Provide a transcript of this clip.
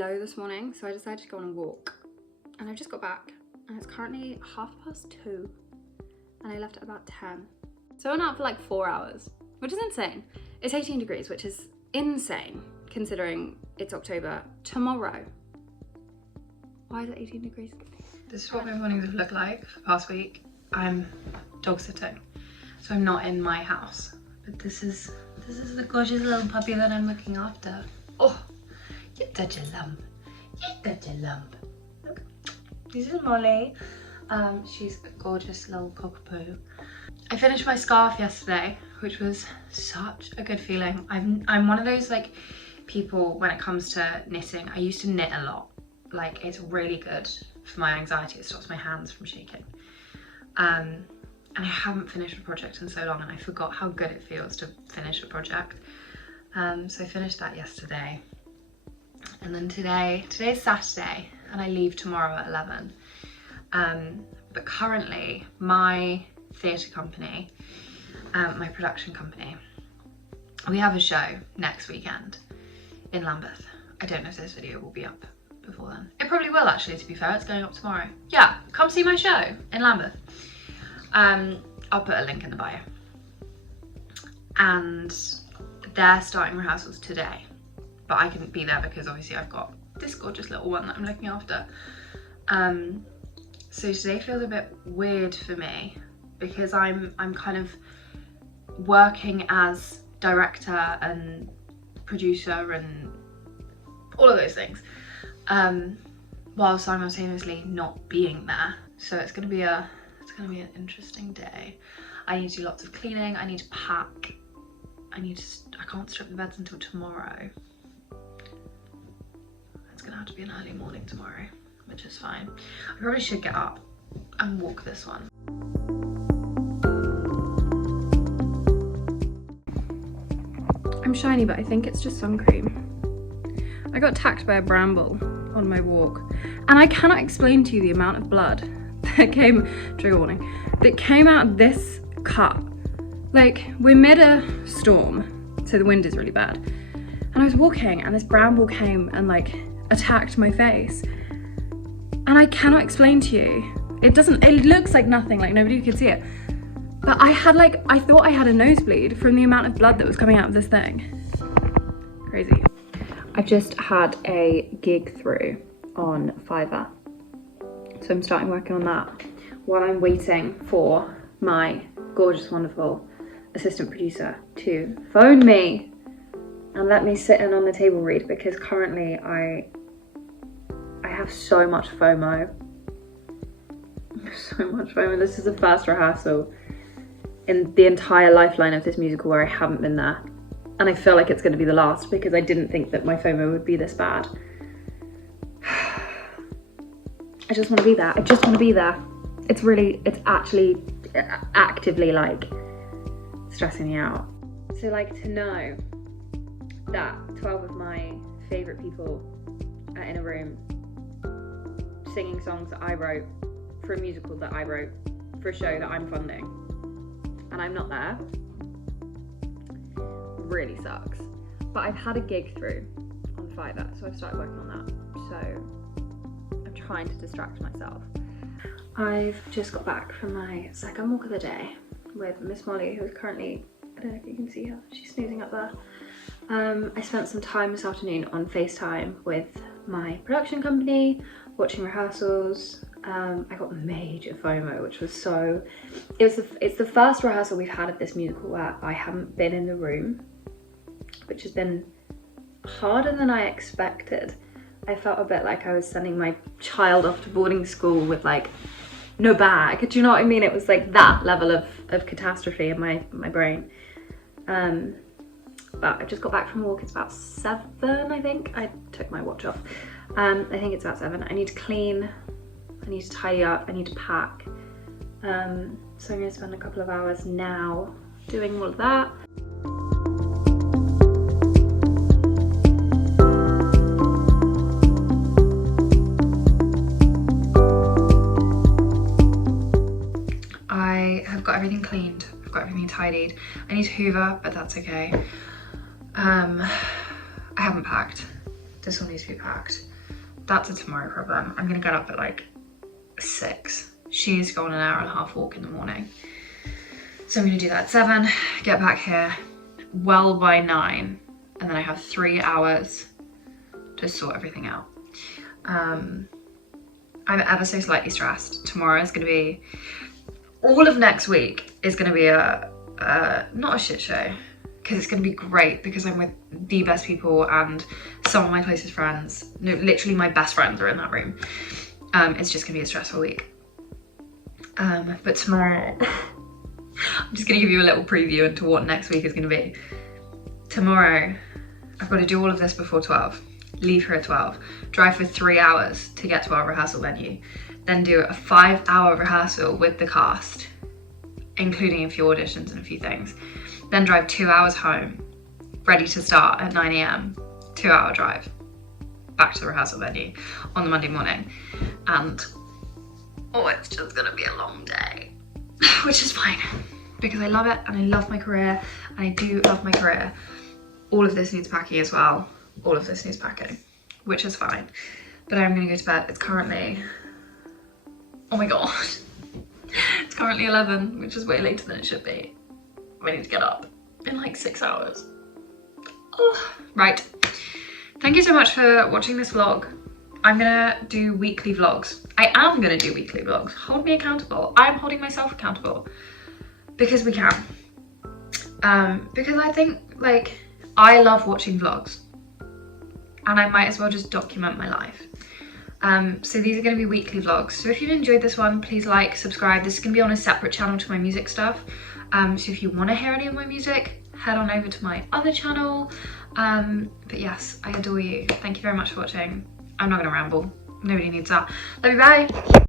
low this morning, so I decided to go on a walk. And I just got back and it's currently 2:30 and I left at about 10. So I went out for like 4 hours, which is insane. It's 18 degrees, which is insane considering it's October. Tomorrow. Why is it 18 degrees? This is what my mornings have looked like for the past week. I'm dog sitting, so I'm not in my house. But this is the gorgeous little puppy that I'm looking after. Oh, you're such a lump. You're such a lump. Look, this is Molly. She's a gorgeous little cockapoo. I finished my scarf yesterday, which was such a good feeling. I'm one of those like people when it comes to knitting. I used to knit a lot. Like, it's really good for my anxiety. It stops my hands from shaking. And I haven't finished a project in so long, and I forgot how good it feels to finish a project. So I finished that yesterday. And then today's Saturday, and I leave tomorrow at 11. But currently, my theatre company, my production company, we have a show next weekend in Lambeth. I don't know if this video will be up before then. It probably will actually, to be fair. It's going up tomorrow. Yeah, come see my show in Lambeth. I'll put a link in the bio. And they're starting rehearsals today, but I couldn't be there because obviously I've got this gorgeous little one that I'm looking after. So today feels a bit weird for me because I'm kind of working as director and producer and all of those things, while simultaneously not being there. So it's gonna be an interesting day. I need to do lots of cleaning. I need to pack. I can't strip the beds until tomorrow. It's gonna have to be an early morning tomorrow, which is fine. I probably should get up and walk this one. I'm shiny, but I think it's just sun cream. I got attacked by a bramble on my walk, and I cannot explain to you the amount of blood that came, trigger warning, that came out of this cut. Like, we're mid a storm, so the wind is really bad. And I was walking and this bramble came and like attacked my face. And I cannot explain to you. It looks like nothing, like nobody could see it. But I thought I had a nosebleed from the amount of blood that was coming out of this thing. Crazy. I've just had a gig through on Fiverr. So I'm starting working on that while I'm waiting for my gorgeous, wonderful assistant producer to phone me and let me sit in on the table read, because currently I have so much FOMO. So much FOMO. This is the first rehearsal in the entire lifeline of this musical where I haven't been there. And I feel like it's going to be the last because I didn't think that my FOMO would be this bad. I just want to be there. I just want to be there. It's actually actively like stressing me out. So like to know that 12 of my favourite people are in a room singing songs that I wrote for a musical that I wrote for a show that I'm funding, and I'm not there, really sucks. But I've had a gig through on Fiverr, so I've started working on that. So I'm trying to distract myself. I've just got back from my second walk of the day with Miss Molly, who is currently, I don't know if you can see her, she's snoozing up there. I spent some time this afternoon on FaceTime with my production company, watching rehearsals. I got major FOMO, which was it's the first rehearsal we've had of this musical where I haven't been in the room, which has been harder than I expected. I felt a bit like I was sending my child off to boarding school with like no bag. Do you know what I mean? It was like that level of catastrophe in my brain. But I just got back from a walk. It's about 7, I think. I took my watch off. I think it's about 7. I need to clean. I need to tidy up. I need to pack. So I'm going to spend a couple of hours now doing all of that. I have got everything cleaned. I've got everything tidied. I need to hoover, but that's okay. I haven't packed. This one needs to be packed. that's a tomorrow problem. I'm gonna get up at like 6. She needs to go on an 1.5 hour walk in the morning. So I'm gonna do that at 7, get back here well by 9, and then I have 3 hours to sort everything out. I'm ever so slightly stressed. Tomorrow is gonna be, all of next week is gonna be not a shit show, because it's gonna be great because I'm with the best people and some of my closest friends. No, literally my best friends are in that room. It's just gonna be a stressful week. But tomorrow, I'm just gonna give you a little preview into what next week is gonna be. Tomorrow, I've got to do all of this before 12, leave here at 12, drive for 3 hours to get to our rehearsal venue, then do a 5-hour rehearsal with the cast, including a few auditions and a few things, then drive 2 hours home, ready to start at 9 AM, 2-hour drive back to the rehearsal venue on the Monday morning. And oh, it's just gonna be a long day, which is fine because I love it and I love my career and I do love my career. All of this needs packing as well. All of this needs packing, which is fine. But I'm gonna go to bed. It's currently, oh my God. It's currently 11, which is way later than it should be. I need to get up in like 6 hours. Oh, right. Thank you so much for watching this vlog. I'm gonna do weekly vlogs. I am gonna do weekly vlogs. Hold me accountable. I'm holding myself accountable because we can. Because I think, like, I love watching vlogs and I might as well just document my life. So these are going to be weekly vlogs. So if you've enjoyed this one, please like, subscribe. This is going to be on a separate channel to my music stuff. So if you want to hear any of my music, head on over to my other channel. But yes, I adore you. Thank you very much for watching. I'm not going to ramble. Nobody needs that. Love you, bye.